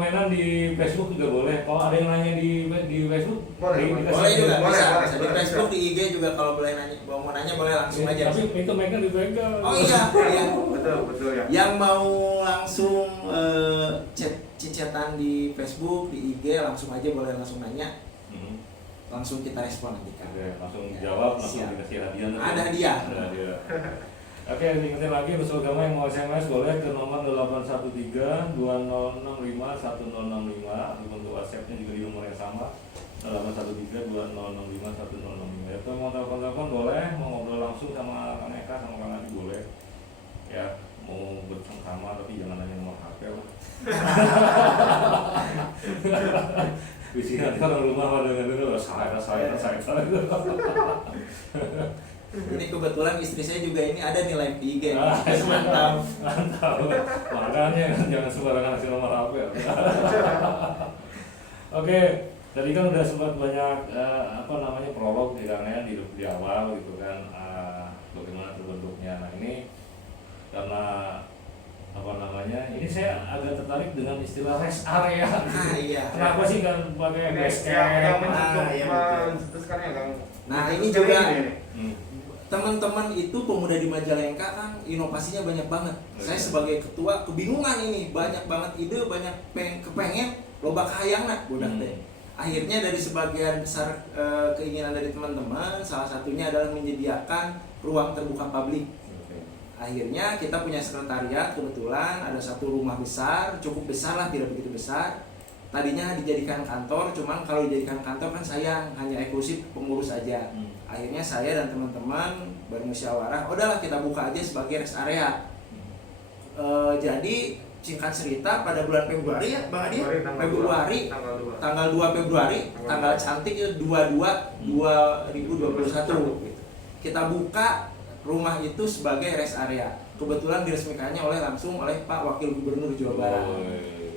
komenan di Facebook juga boleh. Kalau ada yang nanya di Facebook, boleh juga, bisa di Facebook, di IG juga kalau boleh nanya, mau nanya boleh langsung aja. Tapi pintu mereka dipegang. Oh iya, iya. Betul ya. Yang mau langsung chat-chatan di Facebook, di IG langsung aja boleh langsung nanya. Langsung kita respon nanti kan. Oke, langsung jawab, langsung dikasih hadiah. Ada hadiah. Oke, ingetin lagi Nusul Agama yang mau SMS boleh ke nomor 813 2065 1065. Untuk WhatsApp-nya juga di nomor yang sama 813 2065 1065. Ya, kalau mau telepon boleh, mau ngobrol langsung sama Kang Eka sama Kang Adi boleh. Ya, mau bersama tapi jangan nanya nomor HP lah. Di sini nanti orang rumah pada dengar saya. Ini kebetulan istri saya juga ini ada nih live di IG. Mantap. Makanya jangan sembarangan kasih nomor HP. Oke, tadi kan udah sempat banyak prolog di awal gitu kan, bagaimana terbentuknya. Nah ini karena ini saya agak tertarik dengan istilah rest area. Iya. Kenapa sih kan pakai base camp? Sekarang ya Kang. Nah ini juga teman-teman itu pemuda di Majalengka kan inovasinya banyak banget. Saya sebagai ketua kebingungan ini, banyak banget ide, banyak kepengen loba kahayangna budak teh. Akhirnya dari sebagian besar keinginan dari teman-teman, salah satunya adalah menyediakan ruang terbuka publik. Akhirnya kita punya sekretariat, kebetulan ada satu rumah besar, cukup besar lah, tidak begitu besar. Tadinya dijadikan kantor, cuman kalau dijadikan kantor kan sayang, hanya eksklusif pengurus aja. Akhirnya saya dan teman-teman bermusyawarah, udahlah kita buka aja sebagai rest area. Jadi singkat cerita pada bulan Februari ya Bang Adi, Februari tanggal 2 Februari, tanggal cantik itu 22/2021 kita buka rumah itu sebagai rest area. Kebetulan diresmikannya langsung oleh Pak Wakil Gubernur Jawa Barat.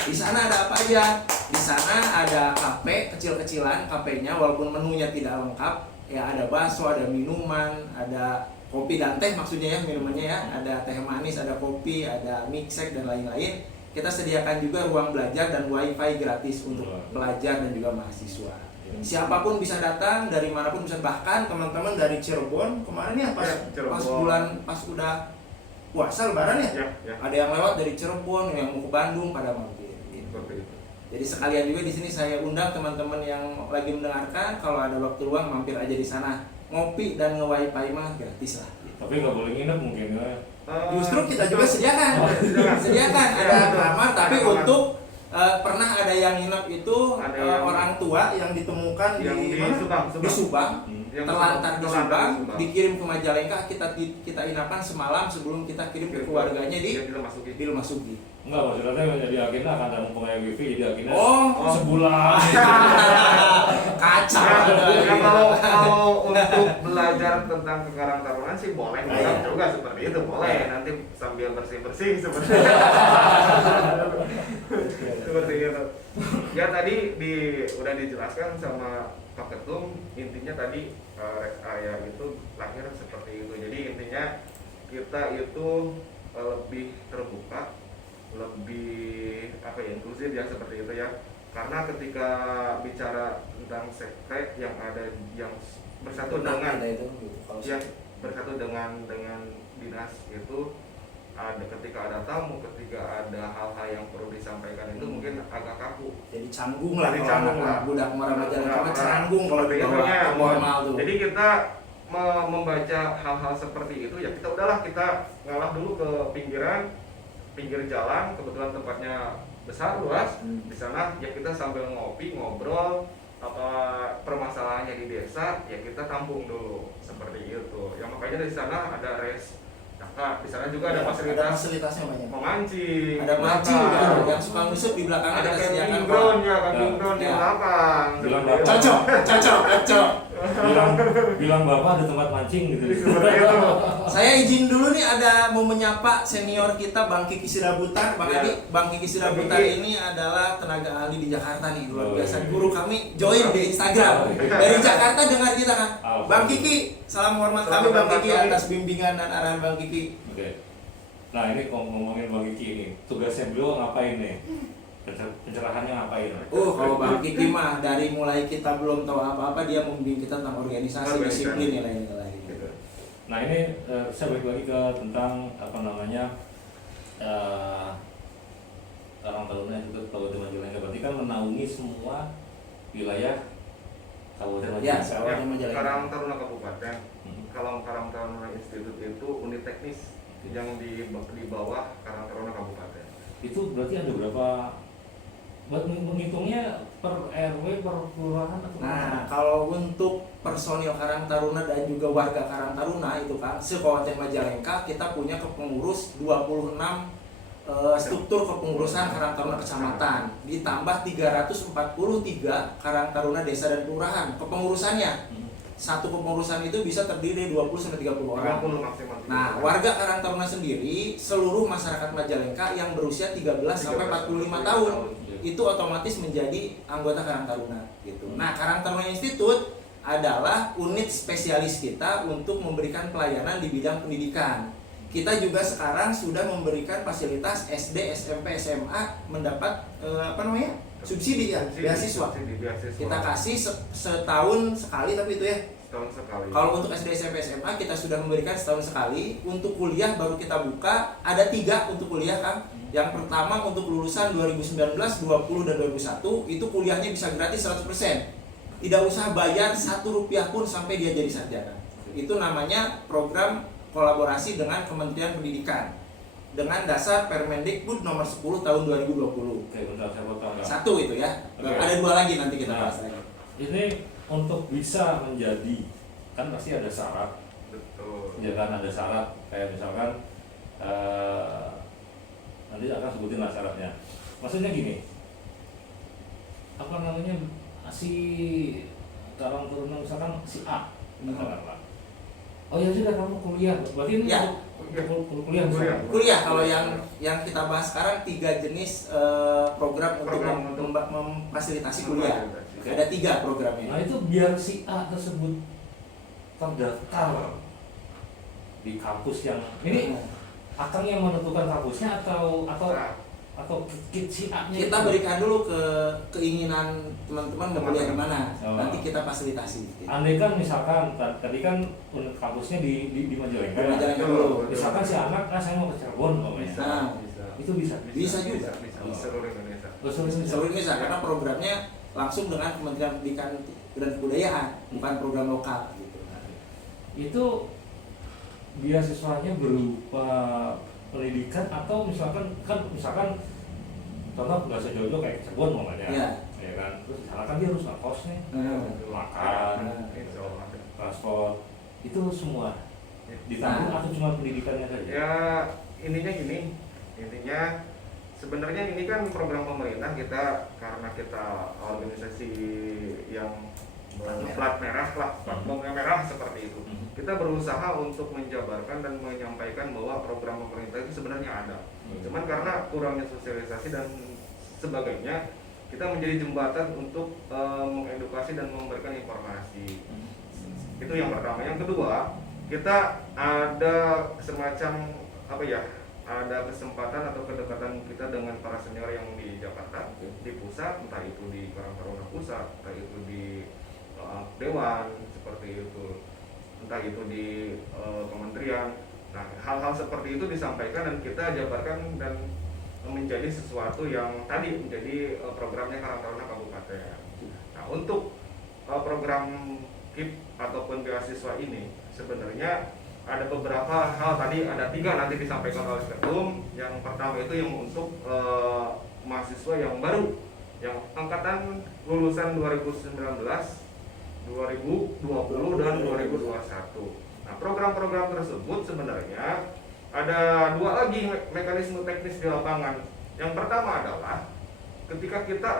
Di sana ada apa aja? Di sana ada kafe kecil-kecilan, kafenya walaupun menunya tidak lengkap, ya ada bakso, ada minuman, ada kopi dan teh maksudnya ya, minumannya ya, ada teh manis, ada kopi, ada milkshake dan lain-lain. Kita sediakan juga ruang belajar dan wifi gratis untuk pelajar dan juga mahasiswa. Siapapun bisa datang dari manapun bisa, bahkan teman-teman dari Cirebon kemarin ya pas udah puasa lebaran ya, ada yang lewat dari Cirebon yang mau ke Bandung pada mampir gitu. Jadi sekalian juga di sini saya undang teman-teman yang lagi mendengarkan, kalau ada waktu luang mampir aja di sana, ngopi dan nge-wifi mah gratis lah gitu. Tapi nggak boleh nginep mungkin ya. Justru kita juga sediakan ada kamar, tapi untuk pernah ada yang nginep itu orang tua yang ditemukan di Subang, terlantar di Subang, dikirim ke Majalengka, kita inapkan semalam sebelum kita kirim ke keluarganya di Lemasugi. Enggak, maksudnya menjadi agenda akan ada mempunyai wifi, jadi agenda sebulan. Kacau. Ya, kalau untuk belajar tentang Karang Tarungan sih boleh juga seperti itu, boleh nanti sambil bersih-bersih seperti itu. Ya tadi udah dijelaskan sama Pak Ketum, intinya tadi rest area itu lahir seperti itu. Jadi intinya kita itu lebih terbuka, lebih inklusif ya seperti itu ya. Karena ketika bicara tentang sekte yang ada yang bersatu dengan bersatu dengan dinas itu, ada ketika ada tamu, ketika ada hal-hal yang perlu disampaikan itu mungkin agak kaku. Jadi canggung lah budak Majalengka canggung kalau dibawa formal tuh. Jadi kita membaca hal-hal seperti itu ya, kita ngalah dulu ke pinggir jalan, kebetulan tempatnya besar luas. Di sana ya kita sambil ngobrol apa permasalahannya di desa ya kita tampung dulu seperti itu. Yang makanya di sana ada res di sana juga ada fasilitasnya banyak. Memancing. Ada mancing juga yang suka nusuk di belakang ada camping ground ya, camping ground di belakang. Cocok. Bilang Bapak ada tempat mancing gitu. Saya izin dulu nih, mau menyapa senior kita Bang Kiki Sirabutar. Bang Kiki Sirabutar ini adalah tenaga ahli di Jakarta nih, luar biasa. Guru kami join di Instagram. Dari Jakarta dengar kita kan. Bang Kiki, salam hormat kami Bang Kiki atas bimbingan dan arahan Bang Kiki. Oke. Nah ini ngomongin Bang Kiki ini, tugasnya beliau ngapain nih? pencerahannya ngapain? Kalau Bang Kiki mah dari mulai kita belum tahu apa-apa dia membimbing kita tentang organisasi, disiplin, nilai-nilai gitu. Nah ini saya balik lagi ke tentang apa namanya Karang Taruna itu Kabupaten Majalengka, berarti kan menaungi semua wilayah Kabupaten Ya, Majalengka. Kabupaten Majalengka. Karang Taruna Kabupaten. Kalau Karang Taruna Institute itu unit teknis yang di bawah Karang Taruna Kabupaten. Itu berarti ada berapa? Buat menghitungnya per RW, per kelurahan atau Nah, kalau untuk personil Karang Taruna dan juga warga Karang Taruna itu kan se-Kabupaten Majalengka kita punya kepengurus 26 struktur kepengurusan Karang Taruna kecamatan, ditambah 343 Karang Taruna desa dan kelurahan. Kepengurusannya satu kepengurusan itu bisa terdiri dari 20 sampai 30 orang. 30 maksimal. Nah, warga Karang Taruna sendiri seluruh masyarakat Majalengka yang berusia 13 sampai 45 tahun itu otomatis menjadi anggota Karang Taruna gitu. Nah, Karang Taruna Institute adalah unit spesialis kita untuk memberikan pelayanan di bidang pendidikan. Kita juga sekarang sudah memberikan fasilitas SD, SMP, SMA mendapat subsidi ya, beasiswa. Kita kasih setahun sekali, tapi itu ya. Setahun sekali. Kalau untuk SD, SMP, SMA kita sudah memberikan setahun sekali. Untuk kuliah baru kita buka ada 3 untuk kuliah kan. Yang pertama untuk lulusan 2019, 20 dan 2021 itu kuliahnya bisa gratis 100%. Tidak usah bayar 1 rupiah pun sampai dia jadi sarjana. Itu namanya program kolaborasi dengan Kementerian Pendidikan dengan dasar Permendikbud nomor 10 tahun 2020. Oke, bentar saya potong. Satu itu ya. Oke. Ada 2 lagi nanti kita Nah, bahas lagi. ini untuk bisa menjadi, kan pasti ada syarat. Betul. Ya kan ada syarat, kayak misalkan nanti akan sebutin lah syaratnya. Maksudnya gini, apa namanya, si Karang Taruna misalkan si A, katakanlah. Oh ya sudah kamu kuliah, berarti ini Ya. untuk kuliah misalkan. Kuliah kalau yang kita bahas sekarang 3 jenis program untuk Program untuk memfasilitasi kuliah. Ada 3 programnya. Nah itu biar si A tersebut terdaftar di kampus yang ini, Akang yang menentukan kampusnya atau si A-nya? Kita berikan dulu ke keinginan teman-teman mau kuliah di mana. Oh. Nanti kita fasilitasi. Andai kan misalkan tadi kan unit kampusnya di Majalengka. Di Majalengka dulu. Misalkan si anak, saya mau ke Cirebon umpamanya. Nah, Itu bisa. Bisa juga. Bisa di seluruh Indonesia. seluruh Indonesia karena programnya langsung dengan Kementerian Pendidikan dan Kebudayaan, bukan program lokal gitu. Itu beasiswanya berupa pendidikan atau misalkan contoh bahasa Jojo kayak Cirebon umpamanya. Iya. Ya kan. Terus di sana kan dia harus ngekos nih, makan, Insya Allah ada. transport, itu semua ditanggung atau cuma pendidikannya saja? Ya intinya gini, sebenarnya ini kan program pemerintah kita, karena kita organisasi yang plat merah lah, plat merah seperti itu. Kita berusaha untuk menjabarkan dan menyampaikan bahwa program pemerintah itu sebenarnya ada. Cuman karena kurangnya sosialisasi dan sebagainya, kita menjadi jembatan untuk mengedukasi dan memberikan informasi. Itu yang pertama. Yang kedua, kita ada semacam ada kesempatan atau kedekatan kita dengan para senior yang di Jakarta, di pusat, entah itu di Karang Taruna pusat, entah itu di Dewan seperti itu, entah itu di kementerian. Nah, hal-hal seperti itu disampaikan dan kita jabarkan dan menjadi sesuatu yang tadi menjadi programnya Karang Taruna Kabupaten. Nah, untuk program KIP ataupun beasiswa ini sebenarnya ada beberapa hal, tadi ada 3 nanti disampaikan oleh Ketum. Yang pertama itu yang untuk mahasiswa yang baru, yang angkatan lulusan 2019, 2020 dan 2021. Nah, program-program tersebut sebenarnya ada 2 lagi mekanisme teknis di lapangan. Yang pertama adalah ketika kita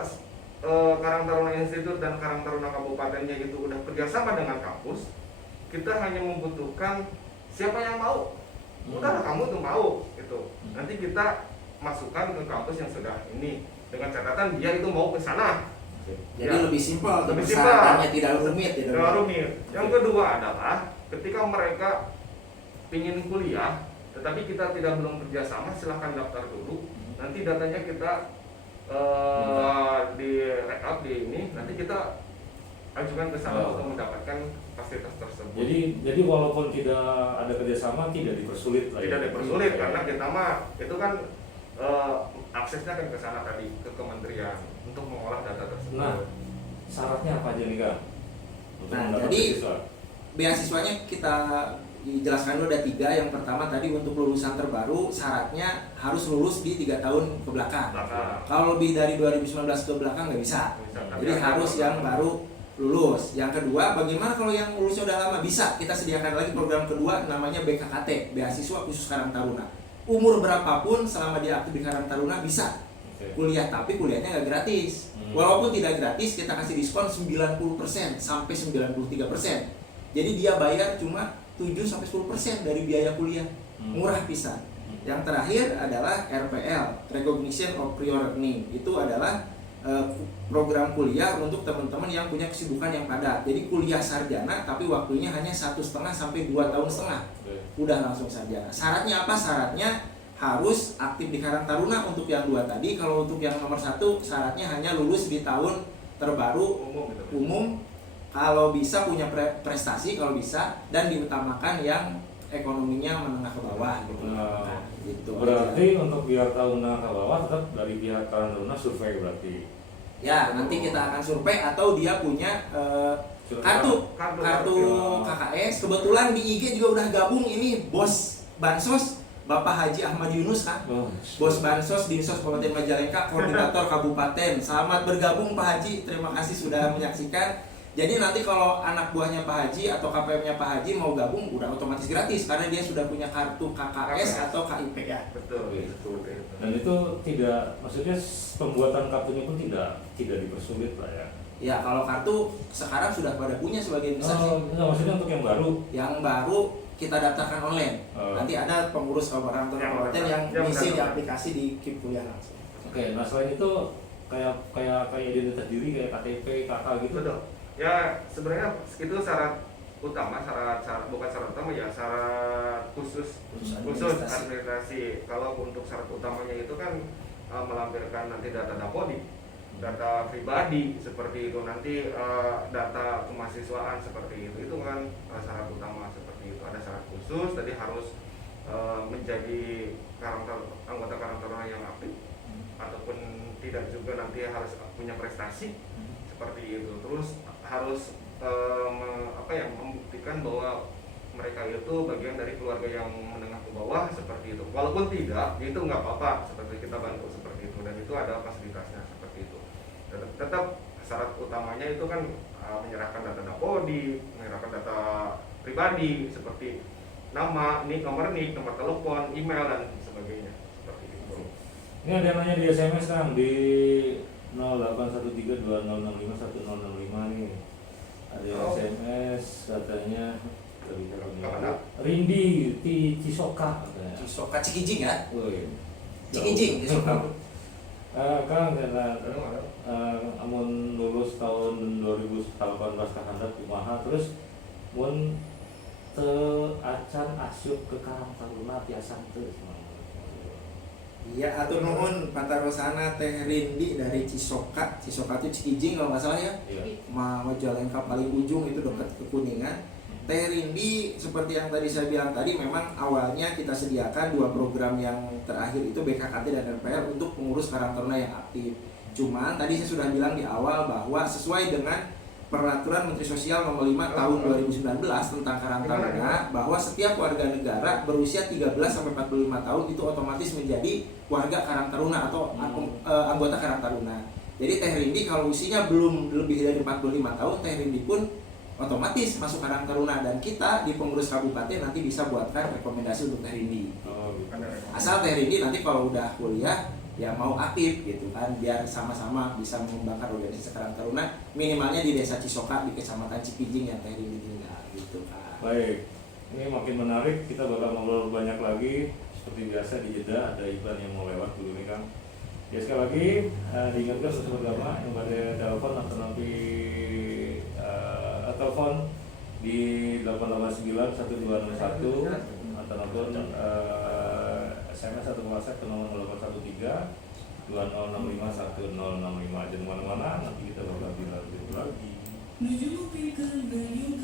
Karang Taruna Institute dan Karang Taruna Kabupatennya itu udah kerjasama dengan kampus, kita hanya membutuhkan siapa yang mau. Udah kamu tuh mau gitu. Nanti kita masukkan ke kampus yang sudah ini dengan catatan dia itu mau ke sana. Jadi Ya. lebih simpel, Lebih persyaratannya tidak rumit. Tidak rumit. Yang kedua adalah ketika mereka ingin kuliah, tetapi kita belum kerjasama, silahkan daftar dulu. Nanti datanya kita di rekap di ini nanti kita ajukan ke sana untuk mendapatkan fasilitas tersebut. Jadi walaupun tidak ada kerjasama tidak dipersulit lah. Tidak dipersulit karena kita mah itu kan aksesnya kan ke sana tadi ke kementerian untuk mengolah data tersebut. Nah, syaratnya apa aja nih Kang? Untuk Nah, mendapat jadi beasiswa? beasiswanya kita dijelaskan dulu ada 3. Yang pertama tadi untuk lulusan terbaru syaratnya harus lulus di 3 tahun ke belakang. Kalau lebih dari 2019 ke belakang nggak bisa. Jadi harus yang baru lulus. Yang kedua, bagaimana kalau yang lulusnya udah lama? Bisa. Kita sediakan lagi program kedua namanya BKKT, Beasiswa Khusus Karang Taruna. Umur berapapun selama dia aktif di Karang Taruna bisa kuliah, tapi kuliahnya nggak gratis. Walaupun tidak gratis, kita kasih diskon 90% sampai 93%. Jadi dia bayar cuma 7-10% dari biaya kuliah. Murah pisan. Yang terakhir adalah RPL, Recognition of Prior Learning. Itu adalah program kuliah untuk teman-teman yang punya kesibukan yang padat. Jadi kuliah sarjana tapi waktunya hanya 1,5 sampai 2,5 tahun. Udah langsung sarjana. Syaratnya apa? Syaratnya harus aktif di Karang Taruna untuk yang 2 tadi. Kalau untuk yang nomor 1 syaratnya hanya lulus di tahun terbaru umum. Kalau bisa punya prestasi kalau bisa, dan diutamakan yang ekonominya menengah ke bawah gitu. Nah, gitu berarti aja. untuk pihak Taruna ke bawah tetap dari pihak Karang Taruna survei berarti. Ya, nanti kita akan survei atau dia punya kartu KKS. Kebetulan di IG juga udah gabung ini bos Bansos Bapak Haji Ahmad Yunus kan. Bos Bansos Dinsos Kabupaten Majalengka, koordinator kabupaten. Selamat bergabung Pak Haji. Terima kasih sudah menyaksikan. Jadi nanti kalau anak buahnya Pak Haji atau KPM-nya Pak Haji mau gabung udah otomatis gratis karena dia sudah punya kartu KKS atau KIP ya. Betul. Dan itu tidak, maksudnya pembuatan kartunya pun tidak dipersulit lah ya. Ya kalau kartu sekarang sudah pada punya sebagian besar sih. Enggak, maksudnya untuk yang baru. Yang baru kita daftarkan online. Nanti ada pengurus kabupaten yang ngisi di aplikasi di KIP kuliah langsung. Oke, nah selain itu kayak identitas diri kayak KTP, KK gitu. Betul. Ya sebenarnya itu syarat utama, bukan syarat utama ya, syarat khusus administrasi. Kalau untuk syarat utamanya itu kan melampirkan nanti data Dapodi, data pribadi seperti itu, nanti data kemahasiswaan seperti itu kan syarat utama seperti itu. Ada syarat khusus, tadi harus menjadi anggota Karang Taruna yang aktif ataupun tidak juga nanti harus punya prestasi seperti itu. Terus harus membuktikan bahwa mereka itu bagian dari keluarga yang menengah ke bawah seperti itu. Walaupun tidak, itu nggak apa-apa, seperti kita bantu seperti itu, dan itu ada fasilitasnya seperti itu. Tetap syarat utamanya itu kan menyerahkan data Dapodi, menyerahkan data pribadi seperti nama, nomor telepon, email dan sebagainya seperti itu. Ini ada yang nanya di SMS kan di 081320651065 nih. Ada yang SMS katanya Rindi di Cisoka katanya. Cisoka Cikijing ya? Woi. Cikijing Cisoka. Kang karena amun lulus tahun 2018 kahandap kumaha terus mun teu acan asyuk ke Karang Taruna tiasa teu. Iya, atur nuhun pantarosana Teh Rindi dari Cisoka. Cisoka itu Cikijing kalau nggak salah ya. Iya. Majalengka paling ujung itu dekat ke Kuningan. Teh Rindi seperti yang tadi saya bilang tadi, memang awalnya kita sediakan 2 program yang terakhir itu BKKT dan RPL untuk pengurus Karang Taruna yang aktif. Cuman tadi saya sudah bilang di awal bahwa sesuai dengan Peraturan Menteri Sosial Nomor 5 Tahun 2019 tentang Karang Taruna, bahwa setiap warga negara berusia 13 sampai 45 tahun itu otomatis menjadi warga Karang Taruna atau anggota Karang Taruna. Jadi Teh Rindi kalau usianya belum lebih dari 45 tahun, Teh Rindi pun otomatis masuk Karang Taruna, dan kita di pengurus kabupaten nanti bisa buatkan rekomendasi untuk Teh Rindi. Asal Teh Rindi nanti kalau udah kuliah ya mau aktif gitu kan, biar sama-sama bisa mengembangkan organisasi Karang Taruna, minimalnya di desa Cisoka di kecamatan Cikijing yang Teh Rindi tinggal gitu kan. Baik, ini makin menarik, kita bakal ngobrol banyak lagi. Seperti biasa di jeda ada iklan yang mau lewat dulu nih Kang. Ya sekali lagi diingatkan untuk pertama yang pada telepon atau nanti telepon di 889 1201 atau nonton SMS atau WhatsApp ke nomor 0813 2065 1065. Jangan kemana-mana, nanti kita bakal bilang lagi. Menyuguhkan value